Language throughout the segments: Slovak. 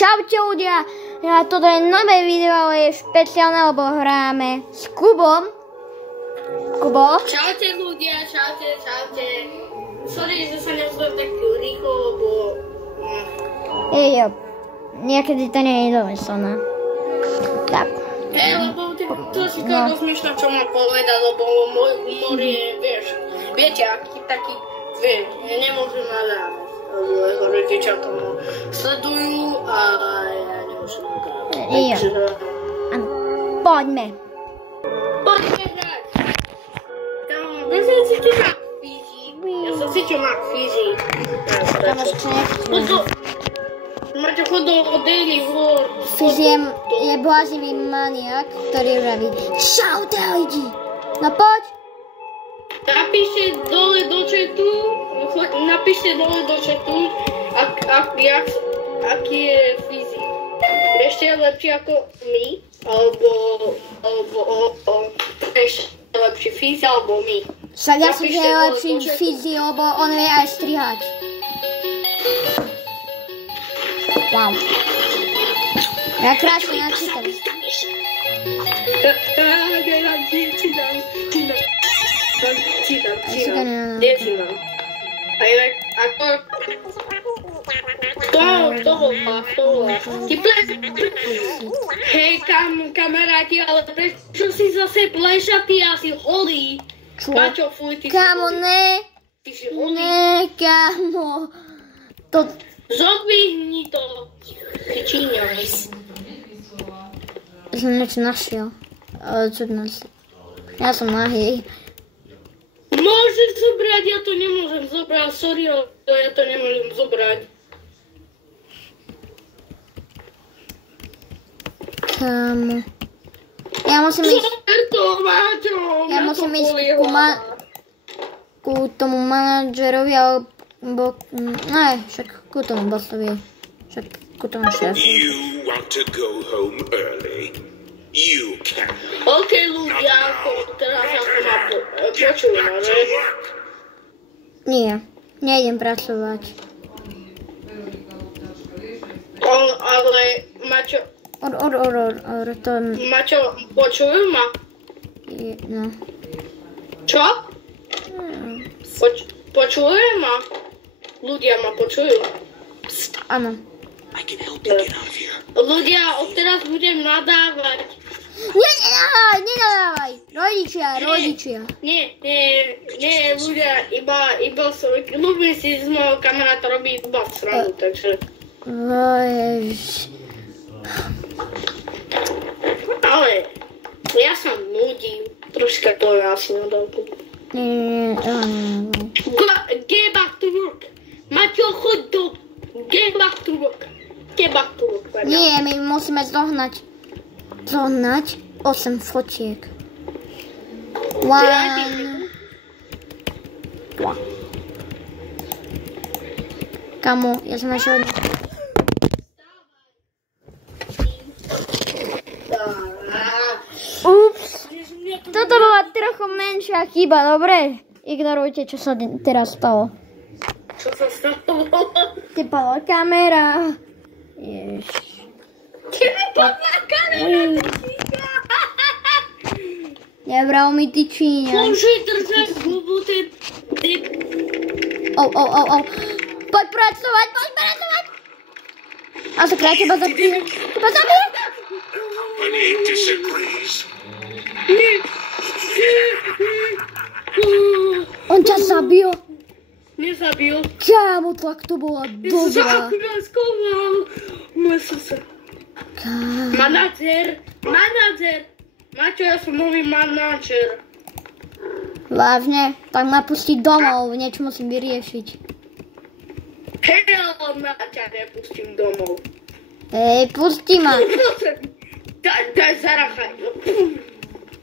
Čaute ľudia, toto je nové video, je špeciálne, lebo hráme s Kubom. Kubo? Čaute ľudia, čaute. Sorry, že sa neozvem tak rýchlo, lebo... Jo, niekedy to nie je domyslené. Tak. Lebo to si to rozmýšľam, čo mám povedať, lebo môj humor je, viete, aký taký, nemôžem nadávať. Lebo rodičia tomu sledujú a ja nemôžem nadávať. Jo. Poďme. Poďme hrať. Ja sa cítim na fyzik. Máte chodol o Daily World. Fyzik je bláznivý maniak, ktorý vraví čaute lidi. No poď. Napíšte dole do chatu, aký je fyzik. Ešte je lepší ako my, alebo ešte lepší fyzik, alebo my. Však ja som, že je lepší fyzik, lebo on vie aj strihať. Wow. Ja krásne načítam. Čítam. A inak, ako... To bola. Hej, kamaráti, ale prečo si zase plešatý a si holý? Čo? Maťo, fuj, ty Kámo, si holý. ne. Ty si holý. Ne, kámo. To... Zodvihni to. Ty číňaj. Som niečo našiel. Ale čo dnes? Ja som nahý. Môžeš zobrať, ja to nemôžem zobrať. Sorry, ale ja to nemôžem zobrať. Kámo. Ja musím ísť... Ja musím ísť ku tomu manažerovi, alebo... Ne, však ku tomu bossovi. Však ku tomu šéfu. You want to go home early? You can. OK, ľudia, teraz ja to mám počúvať, že? Nie, nejdem pracovať. Ale, Maťo... To... Maťo, počujú ma? No. Čo? Počujú ma? Ľudia ma počujú. Áno. I can help you get out of here. Ľudia, odteraz budem nadávať. Nenadávaj! Rodičia. Nie, ľudia, iba som... Ľubím si z môjho kamaráta robiť iba srandu, takže... Ale ja sa nudím. Troška to je asi nadávku. Get back to work. Maťo, choď do... Get back to work. Nie, my musíme zohnať 8 fotiek. Kamo, ja som našiel... Ups. Toto bola trochu menšia chyba, dobre? Ignorujte, čo sa teraz stalo. Čo sa stalo? Tepala kamera. Ježiš. Tepala kamera, Nebral mi ty Číňan. Môže držať hubu, ty... Poď pracovať! A sa krát teba zabije. Company disagrees. On ťa zabil? Nezabil. Kámo, tak to bola dobrá. Zakraskoval. Manažer. Maťo, ja som nový manažer. Vážne? Tak ma pustiť domov, niečo musím vyriešiť. Hell, ja ťa nepustím domov. Hej, pusti ma. Daj zarachaj.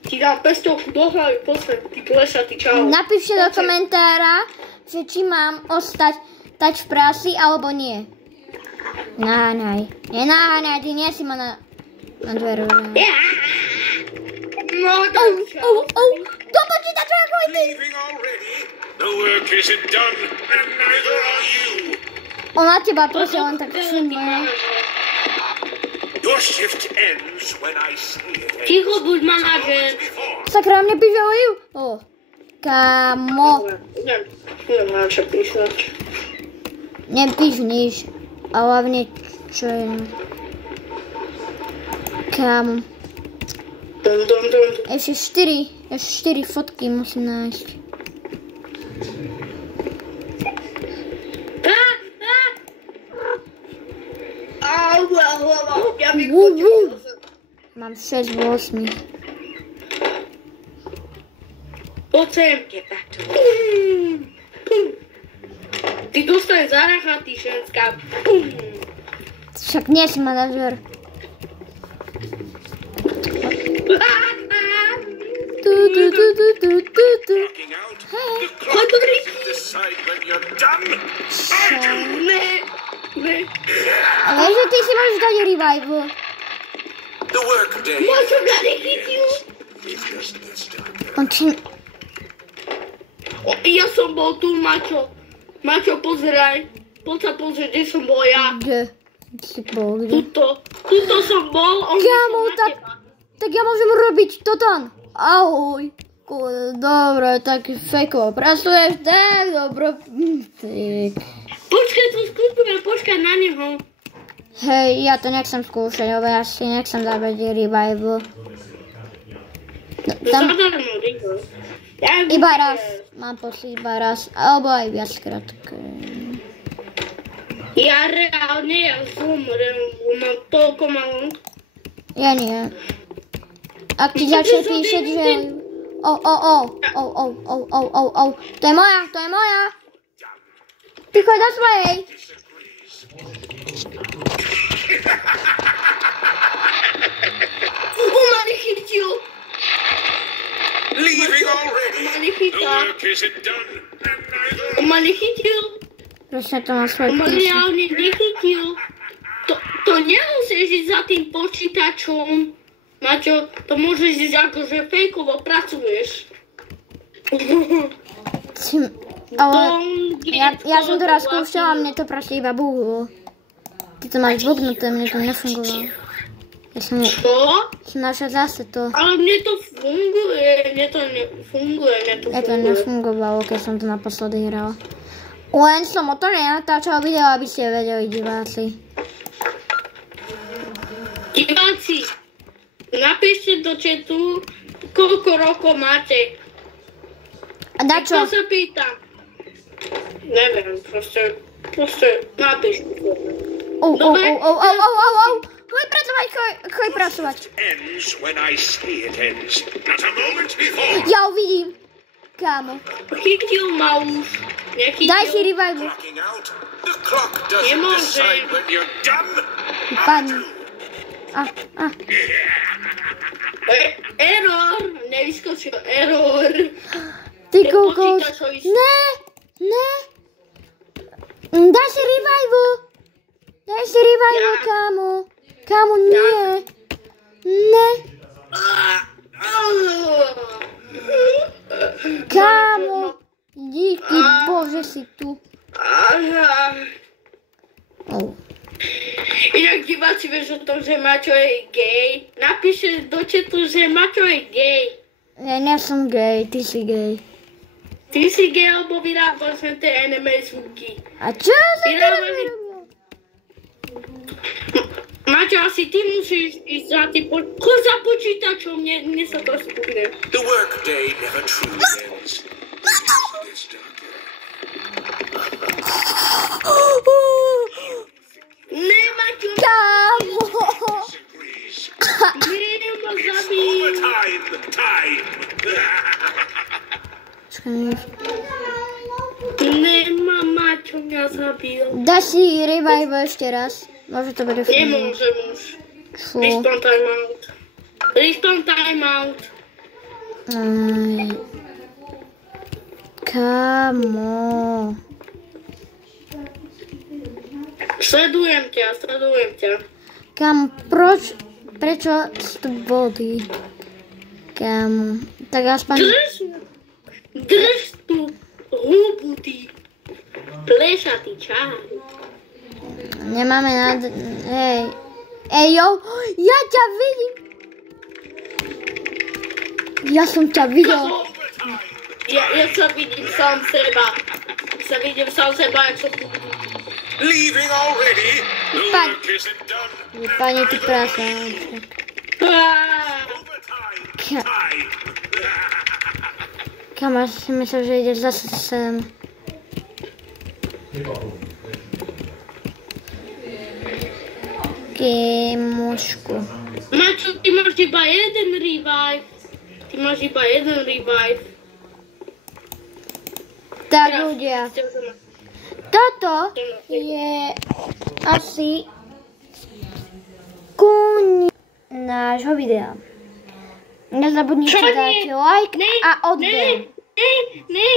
Ti dám pestovku do hlavy, posled, ty plešatý, čau. Napíšte do komentára, že či mám ostať v práci, alebo nie. Nenáháňaj, ty nie si ma na dveru. No, tak čau. To počítač ako ty. Leaving already? The work isn't done, and neither are you. Ona teba proste len tak všimne. Your shift ends when I see it ends. Ticho buď manažer. Sakra, mne píšajú. Kámo. Neviem na čo písať. Nepíš nič. A hlavne čo je... Kámo. Ešte 4 fotky musím nájsť. Mám 6 v 8. Poď sem, get back to me. Ty dostaneš zarachatý, ženská. Však nie si manažer. Walking out. The clock doesn't decide when you're done. Ne. Ale že ty si môžeš dať revival. The workday Môžem na nechytiu. it just gets darker. On ti... Ja som bol tu, Maťo. Maťo, pozeraj. Poď sa pozrieť, kde som bol ja. Kde? Si bol, kde? Tuto som bol. Kámo, tak ja môžem robiť toto. Ahoj. Dobre, tak fejkovo pracuješ, tak dobro. Počkaj, to skúšame, počkaj na neho. Hej, ja to nechcem skúšať, lebo ja si nechcem dávať revival. Tam Zadarmo, Rigo. iba raz, mám pocit iba raz, alebo aj viackrát. Ja reálne, ja zomrem, mám toľko malo. Ja nie. Ak ti začne písať, že... To je moja. Ty choď do svojej. Ma nechytil. Leaving already. Ma The nechytil. work isn't done. And neither. Ma nechytil. Presne to má svoj Ma písať. reálne nechytil. To nemusíš ísť za tým počítačom. Maťo, to môžeš ísť akože fejkovo pracuješ. Ale ja som to raz skúšala, mne to proste iba buhlo. Ty to máš zbugnuté, mne to nefungovalo. Ja som našla zase to. Ale mne to funguje, mne to nefunguje, Ja to nefungovalo, keď som to naposledy hrala. Len som o to nenatáčala video, aby ste vedeli, diváci. Diváci, napíšte do chatu, koľko rokov máte. A na čo? Kto sa pýta? Neviem, proste napíšte. Choď pracovať. Ends when I see it ends. Not a moment before. Ja ho vidím. Kámo. Chytil ma už. Nechytil. Daj si revival. Clocking out. The clock doesn't Nemôžem. decide when you're done. Padni. Error. Nevyskočil error. Ty kokos. Ne. Daj si revival. Kámo. Kámo, nie. Ne. Kámo. Díky Bože si tu. Inak diváci, vieš o tom, že Maťo je gay? Napíšte do chatu, že Maťo je gay. Ja nie som gay, ty si gay. Ty si gay, lebo vyrábal som tie anime zvuky. A čo som teraz vyrobil? Maťo, asi ty musíš ísť za tým Choď za počítačom, mne sa to spúkne. The workday never truly ends. It's darker. Ne, Maťo, Kámo. ne, ma It's zabij. overtime time. Ne, ma Maťo mňa zabil. Daj si revival ešte raz. Možno to bude fungovať. Nemôžem už. Fú. Respawn timeout. Respawn timeout. Kámo. Sledujem ťa. Kámo, prečo si tu body? Kámo, tak aspoň... Drž tú hubu, ty plešatý čaj. Nemáme hej, Ejo, ja ťa vidím. Ja som ťa videl. Ja sa vidím sám seba. Jak som... Leaving already? The Pan- work isn't done. Pani, ty práca. Overtime. Time. Kamarz si myslel, že ideš zase sem. Kémušku. Mačo, ty máš iba jeden revive. Tak ľudia, toto je asi koniec nášho videa. Nezabudnite dať like a odber. Ne.